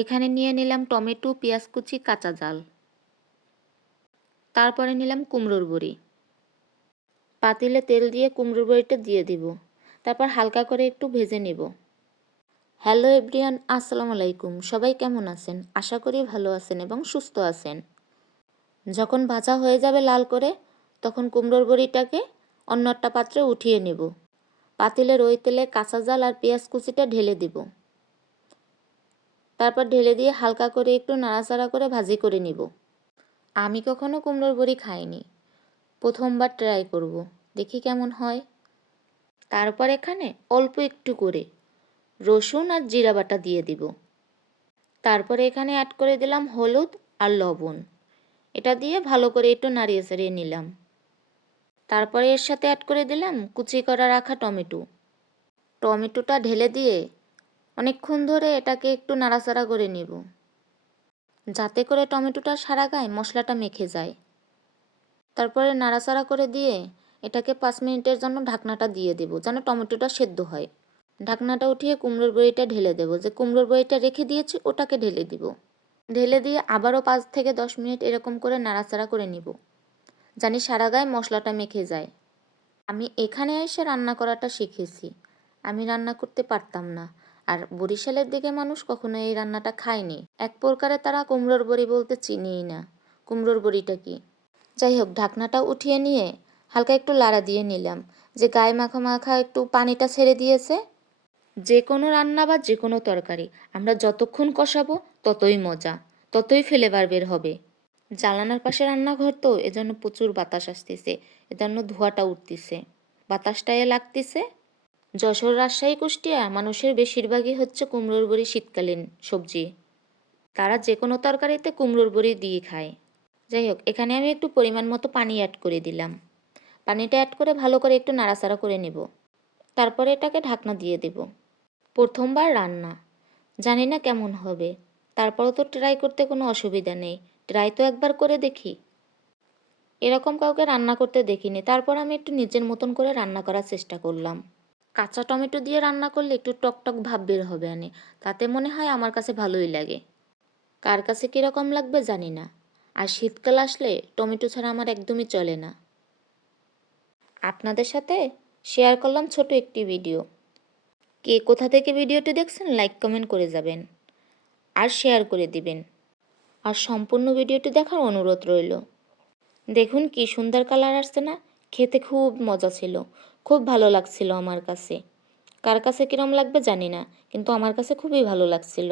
এখানে নিয়ে নিলাম টমেটো, পেঁয়াজ কুচি, কাঁচা জাল। তারপরে নিলাম কুমড়োর বড়ি। পাতিলে তেল দিয়ে কুমড়োর বড়িটা দিয়ে দিব। তারপর হালকা করে একটু ভেজে নেব। হ্যালো এভরিওয়ান, আসসালামু আলাইকুম। সবাই কেমন আছেন? আশা করি ভালো আছেন এবং সুস্থ আছেন। যখন ভাজা হয়ে যাবে লাল করে, তখন কুমড়োর বড়িটাকে অন্য একটা পাত্রে উঠিয়ে নেব। পাতিলের ওই তেলে কাঁচা জাল আর পেঁয়াজ কুচিটা ঢেলে দিব। তারপর ঢেলে দিয়ে হালকা করে একটু নাড়াচাড়া করে ভাজি করে নিব। আমি কখনো কুমড়োর বড়ি খাইনি, প্রথমবার ট্রাই করব, দেখি কেমন হয়। তারপর এখানে অল্প একটু করে রসুন আর জিরা বাটা দিয়ে দিব। তারপরে এখানে অ্যাড করে দিলাম হলুদ আর লবণ। এটা দিয়ে ভালো করে একটু নাড়িয়ে চাড়িয়ে নিলাম। তারপরে এর সাথে অ্যাড করে দিলাম কুচি করা রাখা টমেটো। টমেটোটা ঢেলে দিয়ে অনেকক্ষণ ধরে এটাকে একটু নাড়াচাড়া করে নিব, যাতে করে টমেটোটা সারা গায়ে মশলাটা মেখে যায়। তারপরে নাড়াচাড়া করে দিয়ে এটাকে 5 মিনিটের জন্য ঢাকনাটা দিয়ে দেব, যেন টমেটোটা সেদ্ধ হয়। ঢাকনাটা উঠিয়ে কুমড়োর বড়িটা ঢেলে দেব। যে কুমড়োর বড়িটা রেখে দিয়েছি ওটাকে ঢেলে দিব। ঢেলে দিয়ে আবারও 5 থেকে 10 মিনিট এরকম করে নাড়াচাড়া করে নিব, জানি সারা গায়ে মশলাটা মেখে যায়। আমি এখানে এসে রান্না করাটা শিখেছি, আমি রান্না করতে পারতাম না। আর বরিশালের দিকে মানুষ কখনো এই রান্নাটা খায়নি। এক প্রকারে তারা কুমড়োর বড়ি বলতে চিনিই না কুমড়োর বড়িটা কি। যাই হোক, ঢাকনাটা উঠিয়ে নিয়ে হালকা একটু লাড়া দিয়ে নিলাম, যে গায়ে মাখা মাখা একটু পানিটা ছেড়ে দিয়েছে। যে কোনো রান্না বা যে কোনো তরকারি আমরা যতক্ষণ কষাবো ততই মজা, ততই ফ্লেভার বের হবে। জানালার পাশে রান্নাঘর তো, এজন্য প্রচুর বাতাস আসতেছে, এজন্য ধোঁয়াটা উঠতেছে, বাতাসটা লাগতেছে। যশোর, রাজশাহী, কুষ্টিয়া মানুষের বেশিরভাগই হচ্ছে কুমড়োর বড়ি শীতকালীন সবজি। তারা যে কোনো তরকারিতে কুমড়োর বড়ি দিয়ে খায়। যাই হোক, এখানে আমি একটু পরিমাণ মতো পানি অ্যাড করে দিলাম। পানিটা অ্যাড করে ভালো করে একটু নাড়াচাড়া করে নেব। তারপরে এটাকে ঢাকনা দিয়ে দেব। প্রথমবার রান্না, জানি না কেমন হবে, তারপরও তো ট্রাই করতে কোনো অসুবিধা নেই। ট্রাই তো একবার করে দেখি। এরকম কাউকে রান্না করতে দেখিনি, তারপর আমি একটু নিজের মতন করে রান্না করার চেষ্টা করলাম। কাঁচা টমেটো দিয়ে রান্না করলে একটু টকটক ভাব বের হবে আনে, তাতে মনে হয় আমার কাছে ভালোই লাগে। কার কাছে কীরকম লাগবে জানি না। আর শীতকাল আসলে টমেটো ছাড়া আমার একদমই চলে না। আপনাদের সাথে শেয়ার করলাম ছোট একটি ভিডিও। কে কোথা থেকে ভিডিওটি দেখছেন লাইক কমেন্ট করে যাবেন আর শেয়ার করে দিবেন। আর সম্পূর্ণ ভিডিওটি দেখার অনুরোধ রইল। দেখুন কি সুন্দর কালার আসছে না? খেতে খুব মজা ছিল, খুব ভালো লাগছিল আমার কাছে। কার কাছে কীরকম লাগবে জানি না, কিন্তু আমার কাছে খুবই ভালো লাগছিল।